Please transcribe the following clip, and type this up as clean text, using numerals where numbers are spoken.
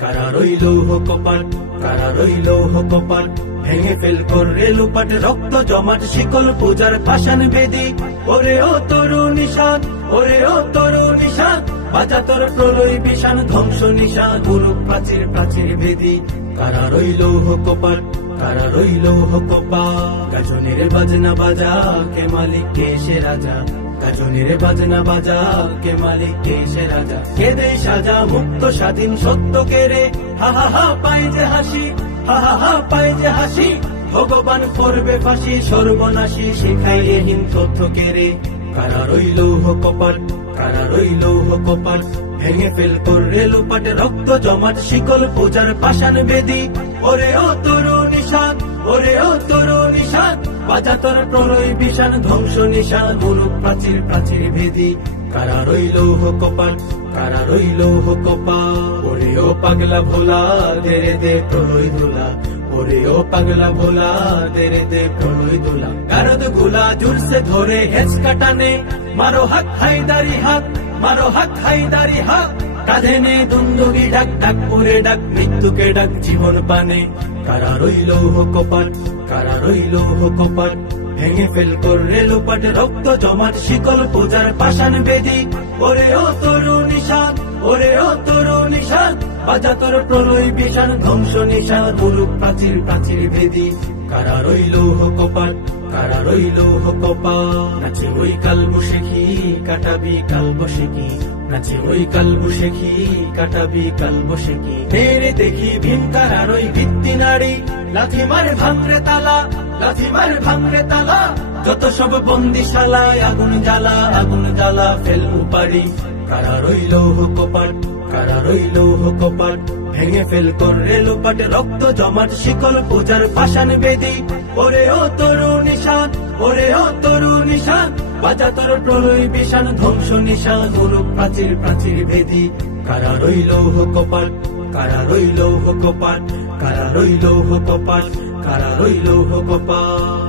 কারা রইল কপাট, কারা রইল কপাট, ভেঙে ফেল করে লুপাট, রক্ত জমাট শিকল পূজার পাষাণ বেদি। ওরে ও তরু নিশান, ওরে ও তরু নিশান, বাজা তোর প্রলয় বিষাণ, ধ্বংস নিশান, গুরু প্রাচীর প্রাচীর বেদি। কারা রইল কপাট, কারা রইল কপাট, গাজনের বাজনা বাজা, কে মালিক কে সে রাজা। গাজনের বাজনা বাজা, কে মালিক কে সে রাজা। কে দেয় সাজা মুক্ত স্বাধীন সত্য কেড়ে, হা হা হা পাই যে হাসি, হা হা হা পাই যে হাসি। ভগবান করবে ফাঁসি, সর্বনাশী শিখাই এহীন তথ্য কেড়ে। কারা রইল কপাট, কারা রইল কপাট, ভেঙে ফেল করে লুপাট, রক্ত জমাট শিকল পূজার পাষাণ বেদি। ওরে ও তরু নিশান, ওরে ও তরু নিশান, বাজা তোর প্রলয় বিষাণ, ধ্বংস নিশান, গুরু প্রাচীর প্রাচীর ভেদি। কারা রইল কপাট, কারা রইল কপাট, ওরে ও পাগলা ভোলা, দেরে দে প্রলয় দোলা। ওরে ও পাগলা ভোলা, দেরে দে প্রলয় দোলা। গারদ গুলা জুরসে ধরে হেঁচ কাটানে, মারো হাত হায়দারি হাত, মারো হাত হায়দারি হাত। কাঁধে নে দুন্দুবি ডাক, ডাক করে ডাক, মৃত্যুকে ডাক জীবন পানে। কারা রইল কপাট, কারা রইল কপাট, ভেঙে ফেল করে লুপাট, রক্ত জমাট শিকল পূজার পাষাণ বেদি। ওরে ও তরু নিশান, ওরে ও তরু নিশান, বাজা তোর প্রলয় বিষাণ, ধ্বংস নিশান, গুরু প্রাচীর প্রাচীর ভেদি। কারা রইল কপাট, কারা রইল কপাট, নাচে ওই কাল বসেখি, কাটাবি কাল বসেখি। নাচে ওই কাল বসেখি, কাটাবি কাল বসেখি। ফেরে দেখি ভীম কারার ওই ভিত্তি নারী, লাথি মারে ভাঙরে তালা, লাথি মারে ভাঙরে তালা। যত সব বন্দিশালায় আগুন জ্বালা, আগুন জ্বালা ফেল উপারি। কারা রইল কপাট, কারা রইল কপাট, ভেঙে ফেল করে লুপাট, রক্ত জমাট শিকল পূজার পাষাণ বেদি। ওরে ও তরু নিশান, ওরে ও তরু নিশান, বাজা তোর প্রলয় বিষাণ, ধ্বংস নিশান, গুরু প্রাচীর প্রাচীর ভেদি। কারা রইল কপাট, কারা রইল কপাট, কারা রইল কপাট, কারা রইল কপাট।